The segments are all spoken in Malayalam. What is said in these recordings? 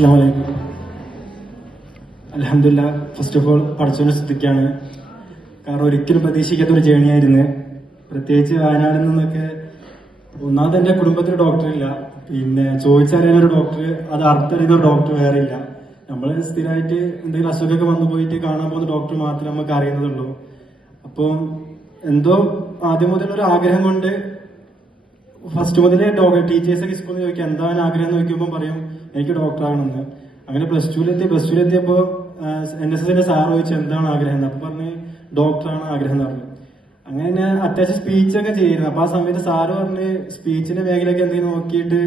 അസ്സലാമു അൽഹംദുലില്ലാ. ഫസ്റ്റ് ഓഫ് ഓൾ പഠിച്ചോണ്ട് ശ്രദ്ധിക്കുകയാണ്. കാരണം ഒരിക്കലും പ്രതീക്ഷിക്കാത്ത ഒരു ജേണി ആയിരുന്നു. പ്രത്യേകിച്ച് വയനാട്ടിൽ നിന്നൊക്കെ ഒന്നാമത് എന്റെ കുടുംബത്തിൽ ഡോക്ടറില്ല, പിന്നെ ചോദിച്ചറിയാനൊരു ഡോക്ടർ, അത് അർത്ഥറിയുന്ന ഒരു ഡോക്ടർ വേറെ ഇല്ല. നമ്മള് സ്ഥിരമായിട്ട് എന്തെങ്കിലും അസുഖമൊക്കെ വന്നു പോയിട്ട് കാണാൻ പോകുന്ന ഡോക്ടർ മാത്രമേ നമുക്ക് അറിയുന്നതുള്ളൂ. അപ്പം എന്തോ ആദ്യം മുതൽ ഒരു ആഗ്രഹം കൊണ്ട് ഫസ്റ്റ് മുതലേ ടീച്ചേഴ്സൊക്കെ സ്കൂളിൽ ചോദിക്കുക എന്താണ് ആഗ്രഹം എന്ന് ചോദിക്കുമ്പോൾ പറയും എനിക്ക് ഡോക്ടർ ആകണമെന്ന്. അങ്ങനെ പ്ലസ് ടുവിലെത്തിയപ്പോ NSSന്റെ സാർ ചോദിച്ചു എന്താണ് ആഗ്രഹം എന്ന്. അപ്പൊ പറഞ്ഞ് ഡോക്ടറാണ് ആഗ്രഹം എന്ന് പറഞ്ഞു. അങ്ങനെ അത്യാവശ്യം സ്പീച്ചൊക്കെ ചെയ്യുന്നു. അപ്പൊ ആ സമയത്ത് സാറ് പറഞ്ഞ് സ്പീച്ചിന്റെ മേഖലയൊക്കെ എന്തെങ്കിലും നോക്കിയിട്ട്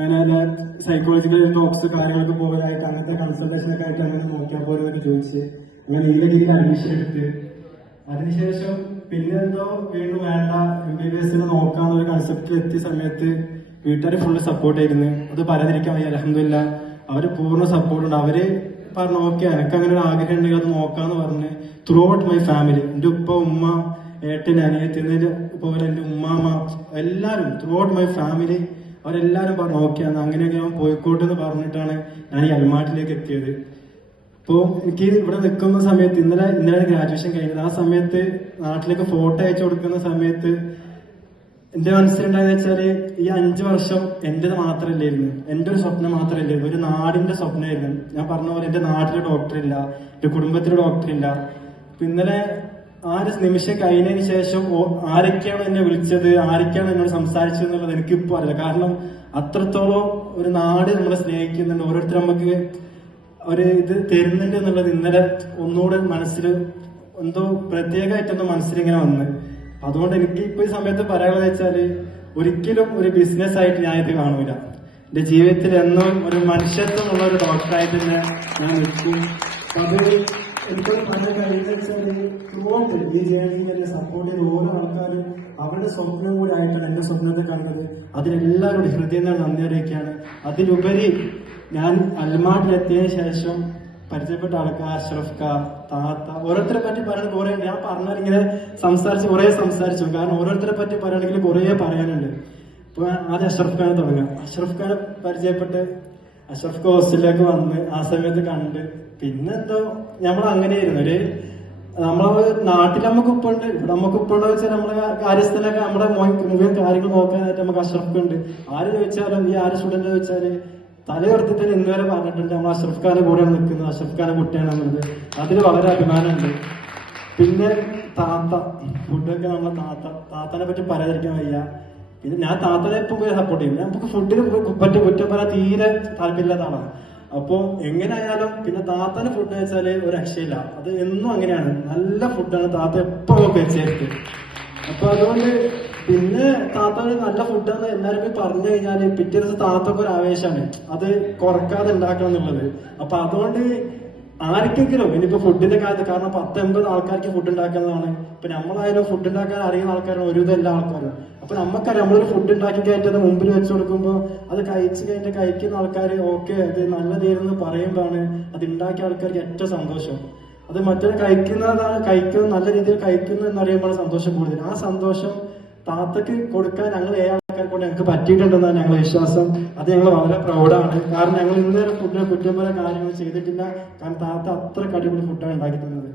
അങ്ങനെ സൈക്കോളജിക്കൽ ടോക്സ് കാര്യങ്ങളൊക്കെ പോകാനായിട്ട് അങ്ങനത്തെ കൺസൾട്ടേഷൻ ഒക്കെ ആയിട്ട് അങ്ങനെ നോക്കിയാൽ പോലെന്നൊക്കെ ചോദിച്ച് അങ്ങനെ നീലഗിരിയിൽ അഡ്മിഷൻ എടുത്ത് അതിനുശേഷം പിന്നെ എന്തോ വീണ്ടും വേണ്ട MBBS നോക്കാന്നൊരു കൺസെപ്റ്റിൽ എത്തിയ സമയത്ത് വീട്ടുകാർ ഫുള്ള് സപ്പോർട്ട് ആയിരുന്നു. അത് പറയാതിരിക്കാൻ വയ്യ. അൽഹംദുലില്ലാ അവര് പൂർണ്ണ സപ്പോർട്ടുണ്ട്. അവര് പറഞ്ഞു ഓക്കെ എനിക്ക് അങ്ങനെ ഒരു ആഗ്രഹം ഉണ്ടെങ്കിൽ അത് നോക്കാന്ന് പറഞ്ഞ് ത്രൂ ഔട്ട് മൈ ഫാമിലി, എന്റെ ഉപ്പ ഉമ്മ ഏട്ടൻ അനിയത്തിൻ്റെ പോലെ എന്റെ ഉമ്മാമ എല്ലാരും ത്രൂ ഔട്ട് മൈ ഫാമിലി അവരെല്ലാരും പറഞ്ഞു ഓക്കെ ആണ്. അങ്ങനെയൊക്കെ ഞാൻ പോയിക്കോട്ടെ എന്ന് പറഞ്ഞിട്ടാണ് ഞാൻ ഈ അൽമാട്ടിലേക്ക് എത്തിയത്. അപ്പോ എനിക്ക് ഇവിടെ നിൽക്കുന്ന സമയത്ത് ഇന്നലെ ഗ്രാജുവേഷൻ കഴിഞ്ഞത്. ആ സമയത്ത് നാട്ടിലേക്ക് ഫോട്ടോ അയച്ചു കൊടുക്കുന്ന സമയത്ത് എന്റെ മനസ്സിലുണ്ടായെന്ന് വെച്ചാല് ഈ 5 വർഷം എന്റേത് മാത്രമല്ലായിരുന്നു, എന്റെ ഒരു സ്വപ്നം മാത്രമല്ലായിരുന്നു, ഒരു നാടിന്റെ സ്വപ്നമായിരുന്നു. ഞാൻ പറഞ്ഞ പോലെ എന്റെ നാട്ടിലെ ഡോക്ടറില്ല, എന്റെ കുടുംബത്തിലെ ഡോക്ടറില്ല. ഇന്നലെ ആ ഒരു നിമിഷം കഴിഞ്ഞതിന് ശേഷം ആരൊക്കെയാണ് എന്നെ വിളിച്ചത്, ആരൊക്കെയാണ് എന്നോട് സംസാരിച്ചത് എന്നുള്ളത് എനിക്കിപ്പോ അറിയില്ല. കാരണം അത്രത്തോളം ഒരു നാട് നമ്മളെ സ്നേഹിക്കുന്നുണ്ട്, ഓരോരുത്തർ നമുക്ക് ഒരു ഇത് തരുന്നുണ്ട് എന്നുള്ളത് ഇന്നലെ ഒന്നുകൂടെ മനസ്സിൽ എന്തോ പ്രത്യേകമായിട്ടൊന്നും മനസ്സിലിങ്ങനെ വന്ന്. അതുകൊണ്ട് എനിക്ക് ഇപ്പൊ ഈ സമയത്ത് പറയാനുള്ളത് വെച്ചാല് ഒരിക്കലും ഒരു ബിസിനസ് ആയിട്ട് ഞാൻ ഇത് കാണൂല. എന്റെ ജീവിതത്തിൽ എന്നും ഒരു മനുഷ്യത്വമുള്ള ഒരു ഡോക്ടറായിട്ട് തന്നെ ഞാൻ നിൽക്കും. അത് എനിക്കൊരു നല്ല കഴിയുന്ന വെച്ചാല് ഈ ജേണിയിൽ എന്നെ സപ്പോർട്ട് ചെയ്ത് ഓരോ ആൾക്കാരും അവരുടെ സ്വപ്നം കൂടി ആയിട്ടാണ് എന്റെ സ്വപ്നത്തെ കണ്ടത്. അതിനെല്ലാവരോടും ഹൃദയം നന്ദി അറിയിക്കുകയാണ്. അതിലുപരി ഞാൻ അൽമാട്ടിലെത്തിയതിനു ശേഷം പരിചയപ്പെട്ട ആൾക്കാർ അഷ്റഫ് ക, താത്ത, ഓരോരുത്തരെ പറ്റി പറയാൻ കുറെ ഉണ്ട്. ഞാൻ പറഞ്ഞാൽ ഇങ്ങനെ കുറെ സംസാരിച്ചു. കാരണം ഓരോരുത്തരെ പറ്റി പറയുകയാണെങ്കിൽ കുറെ പറയാനുണ്ട്. ഇപ്പൊ ആദ്യം അഷ്റഫ് ഖാനെ തുടങ്ങാം. അഷ്റഫ് ഖാനെ പരിചയപ്പെട്ട് അഷ്റഫ് ഖാൻ ഹോസ്റ്റലിലേക്ക് വന്ന് ആ സമയത്ത് കണ്ട് പിന്നെന്തോ നമ്മൾ അങ്ങനെയായിരുന്നു. നമ്മളെ നാട്ടിൽ നമുക്ക് ഉപ്പുണ്ട്, ഇവിടെ നമുക്ക് ഉപ്പുണ്ടോ വെച്ചാൽ നമ്മളെ കാര്യസ്ഥലൊക്കെ നമ്മുടെ മുഴുവൻ കാര്യങ്ങൾ നോക്കാനായിട്ട് നമുക്ക് അഷ്റഫ് ഉണ്ട്. ആര് ചോദിച്ചാലും ഈ ആര് സ്റ്റുഡന്റ് ചോദിച്ചാല് തലയുറത്തിട്ട് ഇന്നുവരെ പറഞ്ഞിട്ടുണ്ട് നമ്മൾ അഷ്റഫ് ഖാന്റെ കൂടെയാണ് നിൽക്കുന്നത്, അഷ്റഫ് ഖാന്റെ കുട്ടിയാണെന്നുള്ളത്. അതിൽ വളരെ അഭിമാനമുണ്ട്. പിന്നെ താത്ത, ഫുഡൊക്കെ നമ്മളെ താത്തനെ പറ്റി പറയാതിരിക്കാൻ വയ്യ. പിന്നെ ഞാൻ താത്തനെ ഇപ്പം പോയി സപ്പോർട്ട് ചെയ്യും. നമുക്ക് ഫുഡിന് പറ്റി കുറ്റം പറയാൻ തീരെ താല്പര്യമില്ലാത്ത ആളാണ്. അപ്പൊ എങ്ങനെയായാലും പിന്നെ താത്തന്റെ ഫുഡ് വെച്ചാല് ഒരു രക്ഷയില്ല. അത് എന്നും അങ്ങനെയാണ്, നല്ല ഫുഡാണ് താത്ത എപ്പോഴും വെച്ചേർക്ക്. അപ്പൊ അതുകൊണ്ട് പിന്നെ താത്ത നല്ല ഫുഡാന്ന് എല്ലാവരും പറഞ്ഞു കഴിഞ്ഞാല് പിറ്റേ ദിവസം താത്തൊക്കെ ഒരു ആവേശമാണ് അത് കുറക്കാതെ ഉണ്ടാക്കണം എന്നുള്ളത്. അപ്പൊ അതുകൊണ്ട് ആർക്കെങ്കിലും ഇനിയിപ്പോ ഫുഡിന്റെ കാര്യത്തിൽ, കാരണം 10-80 ആൾക്കാർക്ക് ഫുഡ് ഉണ്ടാക്കുന്നതാണ്. ഇപ്പൊ നമ്മളായാലും ഫുഡ് ഉണ്ടാക്കാൻ അറിയുന്ന ആൾക്കാരാണ് ഒരുവിധം എല്ലാ ആൾക്കാരും. അപ്പൊ നമുക്കറിയാം നമ്മളൊരു ഫുഡ് ഉണ്ടാക്കി കഴിഞ്ഞിട്ട് മുമ്പിൽ വെച്ചു കൊടുക്കുമ്പോൾ അത് കഴിക്കുന്ന ആൾക്കാർ ഓക്കെ അത് നല്ലതേന്ന് പറയുമ്പോഴാണ് അത് ഉണ്ടാക്കിയ ആൾക്കാർക്ക് ഏറ്റവും സന്തോഷം. അത് മറ്റൊരു കഴിക്കുന്നത് നല്ല രീതിയിൽ കഴിക്കുന്നു എന്നറിയുമ്പോൾ സന്തോഷം കൂടുതൽ. ആ സന്തോഷം താത്തക്ക് കൊടുക്കാൻ ഞങ്ങൾ ആൾക്കാർ കൊണ്ട് ഞങ്ങൾക്ക് പറ്റിയിട്ടുണ്ടെന്നാണ് ഞങ്ങളുടെ വിശ്വാസം. അത് ഞങ്ങൾ വളരെ പ്രൗഡാണ്. കാരണം ഞങ്ങൾ ഇന്നേറെ ഫുഡിനെ കുറ്റം പോലെ കാര്യങ്ങൾ ചെയ്തിട്ടില്ല. കാരണം താത്ത അത്ര അടിപൊളി ഫുഡാണ് ഉണ്ടാക്കി തന്നത്.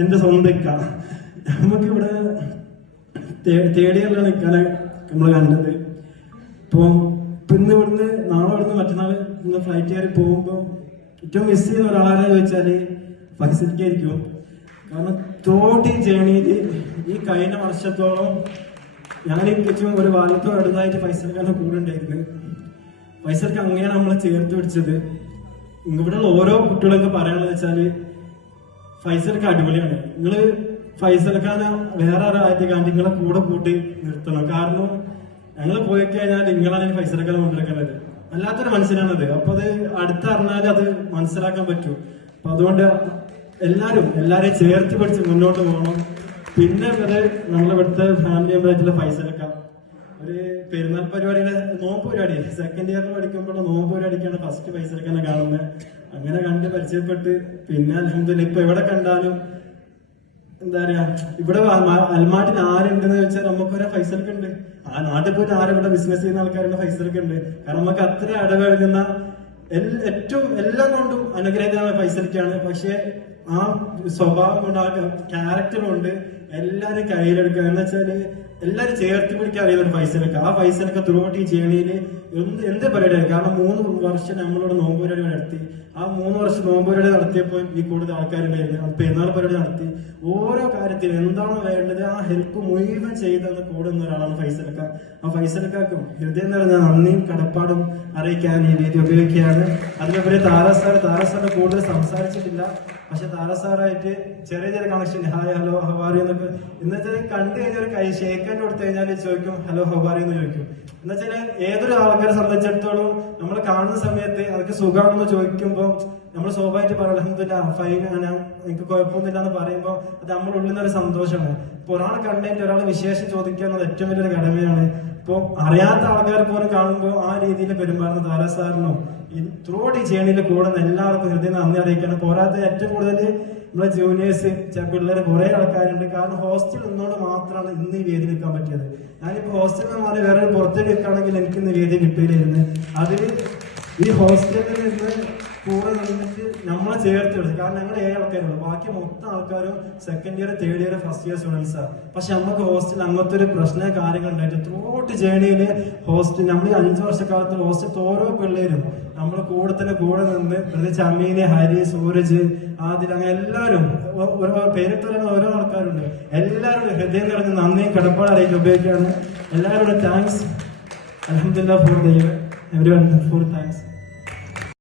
എന്റെ സ്വന്തം നമുക്കിവിടെ തേടിയുള്ള നിൽക്കാനെ നമ്മൾ കണ്ടത്. ഇപ്പം ഇവിടുന്ന് നാളെ ഇവിടുന്ന് മറ്റന്നാൾ ഇന്ന് ഫ്ലൈറ്റ് കയറി പോകുമ്പോൾ ഏറ്റവും മിസ് ചെയ്യുന്ന ഒരാളെ ചോദിച്ചാല് ഫൈസൽക്കായിരിക്കും. കാരണം തോട്ടി ജേണിയിൽ ഈ കഴിഞ്ഞ വർഷത്തോളം ഞാനും ഒരു വാലത്തോ അടുത്തായിട്ട് ഫൈസൽക്കാരുടെ കൂടെ ഉണ്ടായിരുന്നു. ഫൈസൽക്ക് അങ്ങനെയാണ് നമ്മളെ ചേർത്ത് പിടിച്ചത്. ഇവിടെയുള്ള ഓരോ കുട്ടികളൊക്കെ പറയാനുള്ളത് വെച്ചാല് ഫൈസൽക്ക് അടിപൊളിയാണ്. നിങ്ങള് ഫൈസൽഖാനെ വേറെ ഒരാഴ്ച കണ്ട് നിങ്ങളെ കൂടെ കൂട്ടി നിർത്തണം. കാരണം ഞങ്ങൾ പോയി കഴിഞ്ഞാൽ നിങ്ങളാണ് ഫൈസൽഖാനെ കൊണ്ടിരിക്കുന്നത്. അല്ലാത്തൊരു മനുഷ്യനാണത്. അപ്പൊ അത് അടുത്തറിഞ്ഞാൽ അത് മനസ്സിലാക്കാൻ പറ്റും. അപ്പൊ അതുകൊണ്ട് എല്ലാരെയും ചേർത്ത് പിടിച്ച് മുന്നോട്ട് പോകണം. പിന്നെ നമ്മളിവിടുത്തെ ഫാമിലി മെമ്പറായിട്ടുള്ള ഫൈസൽഖാൻ ഒരു പെരുന്നാൾ പരിപാടിയുടെ നോമ്പ് പരിപാടി സെക്കൻഡ് ഇയറിൽ പഠിക്കുമ്പോൾ നോമ്പ് പരിപാടിക്കാണ് ഫസ്റ്റ് ഫൈസൽഖാനെ കാണുന്നത്. അങ്ങനെ കണ്ട് പരിചയപ്പെട്ട് പിന്നെ അൽഹംദുലില്ലാ ഇപ്പൊ എവിടെ കണ്ടാലും എന്താ പറയാ ഇവിടെ അൽമാട്ടിൽ ആരുണ്ടെന്ന് വെച്ചാൽ നമുക്കൊരു ഫൈസൽഖാൻ ഉണ്ട്. ആ നാട്ടിൽ പോയിട്ട് ആരും ഇവിടെ ബിസിനസ് ചെയ്യുന്ന ആൾക്കാരുടെ ഫൈസൽഖാൻ ഉണ്ട്. കാരണം നമുക്ക് അത്ര ഇടപഴകുന്ന ഏറ്റവും എല്ലാം കൊണ്ടും അനുഗ്രഹീതമായ ഫൈസൽക്കാണ്. പക്ഷെ ആ സ്വഭാവം കൊണ്ട് ആ ക്യാരക്ടർ കൊണ്ട് എല്ലാരും കയ്യിലെടുക്കുക എന്ന് വെച്ചാല് എല്ലാരും ചേർത്ത് പിടിക്കാൻ അറിയുന്ന ഒരു ഫൈസലൊക്കെ. ആ ഫൈസലൊക്കെ ത്രൂഔട്ട് ഈ ജേണിയില് എന്ത് പരിപാടിയാണ്. കാരണം 3 വർഷം നമ്മളോട് നോമ്പ് പരിപാടി നടത്തി. ആ 3 വർഷം നോമ്പ് പരിപാടി നടത്തിയപ്പോൾ ഈ കൂടുതൽ ആൾക്കാരുണ്ടായിരുന്നു. പെരുന്നാൾ പരിപാടി നടത്തി. ഓരോ കാര്യത്തിൽ എന്താണോ വേണ്ടത് ആ ഹെൽപ്പ് മുഴുവൻ ചെയ്തെന്ന് കൂടുന്ന ഒരാളാണ് ഫൈസലക്ക. ആ ഫൈസലക്കാക്കും ഹൃദയം നിറഞ്ഞ നന്ദിയും കടപ്പാടും അറിയിക്കാൻ ഈ രീതി ഉപയോഗിക്കുകയാണ്. അതിലുപരി താരസാറ് കൂടുതൽ സംസാരിച്ചിട്ടില്ല. പക്ഷെ താരസാറായിട്ട് ചെറിയ കണക്ഷൻ, ഹായ് ഹലോ ഹവാറി എന്നൊക്കെ എന്നുവെച്ചാൽ കണ്ടു കഴിഞ്ഞാൽ ഒരു കൈ ഷേക്കാൻ കൊടുത്തു കഴിഞ്ഞാൽ ചോദിക്കും ഹലോ ഹവാറി എന്ന് ചോദിക്കും. എന്നുവെച്ചാൽ ഏതൊരു ആൾക്കാരെ സംബന്ധിച്ചിടത്തോളം നമ്മൾ കാണുന്ന സമയത്ത് അതൊക്കെ സുഖമാണെന്ന് ചോദിക്കുമ്പോൾ നമ്മൾ സ്വാഭാവികമായിട്ട് പറയാം അൽഹംദുലില്ലാ ഫൈൻ, എനിക്ക് കുഴപ്പമൊന്നുമില്ല എന്ന് പറയുമ്പോൾ അത് നമ്മുടെ ഉള്ളിൽ നിന്നൊരു സന്തോഷമാണ്. ഇപ്പൊ ഒരാളെ കണ്ടിട്ട് ഒരാളെ വിശേഷം ചോദിക്കുക എന്നത് ഏറ്റവും വലിയൊരു കടമയാണ്. ഇപ്പൊ അറിയാത്ത ആൾക്കാർ പോലും കാണുമ്പോൾ ആ രീതിയിൽ പെരുമാറുന്ന താരസാറിനും ത്രൂഔട്ട് ഈ ജേണിയിൽ കൂടുന്ന എല്ലാവർക്കും ഹൃദയം നന്ദി അറിയിക്കണം. പോരാത്ത ഏറ്റവും കൂടുതൽ നമ്മളെ ജൂനിയേഴ്സ് പിള്ളേർ കുറെ ആൾക്കാരുണ്ട്. കാരണം ഹോസ്റ്റലിൽ നിന്നോട് മാത്രമാണ് ഇന്ന് ഈ വേദി നിൽക്കാൻ പറ്റിയത്. ഞാനിപ്പോ ഹോസ്റ്റലിൽ മാറി വേറെ പുറത്തേക്ക് നിൽക്കുകയാണെങ്കിൽ എനിക്ക് ഇന്ന് വേദി കിട്ടില്ലായിരുന്നു. അതിൽ ഈ ഹോസ്റ്റലിൽ നിന്ന് കൂടെ നിന്നിട്ട് നമ്മളെ ചേർത്ത് വിളിച്ചു. കാരണം ഞങ്ങൾ 7 ആൾക്കാരുള്ളൂ. ബാക്കി മൊത്തം ആൾക്കാരും second year, third year, first year സ്റ്റുഡൻസാണ്. പക്ഷെ നമുക്ക് ഹോസ്റ്റലിൽ അങ്ങനത്തെ ഒരു പ്രശ്ന കാര്യങ്ങൾ ഉണ്ടായിട്ട് ത്രൂഔട്ട് ജേണിയില് ഹോസ്റ്റൽ നമ്മൾ 5 വർഷക്കാലത്ത് ഹോസ്റ്റലിൽ ഓരോ പിള്ളേരും നമ്മളെ കൂടെ നിന്ന് പ്രത്യേകിച്ച് അമീന്, ഹരി, സൂരജ്, ആദിൽ, അങ്ങനെ എല്ലാവരും ഓരോ പേരിട്ട് പറയുന്ന ഓരോ ആൾക്കാരുണ്ട്. എല്ലാവരും ഹൃദയം നിറഞ്ഞ് നന്ദിയും കടപ്പാട് അറിയിക്കാൻ ഉപയോഗിക്കുകയാണ്. എല്ലാവരോടും താങ്ക്സ്. അൽഹംദുലില്ലാ for the year everyone, full thanks.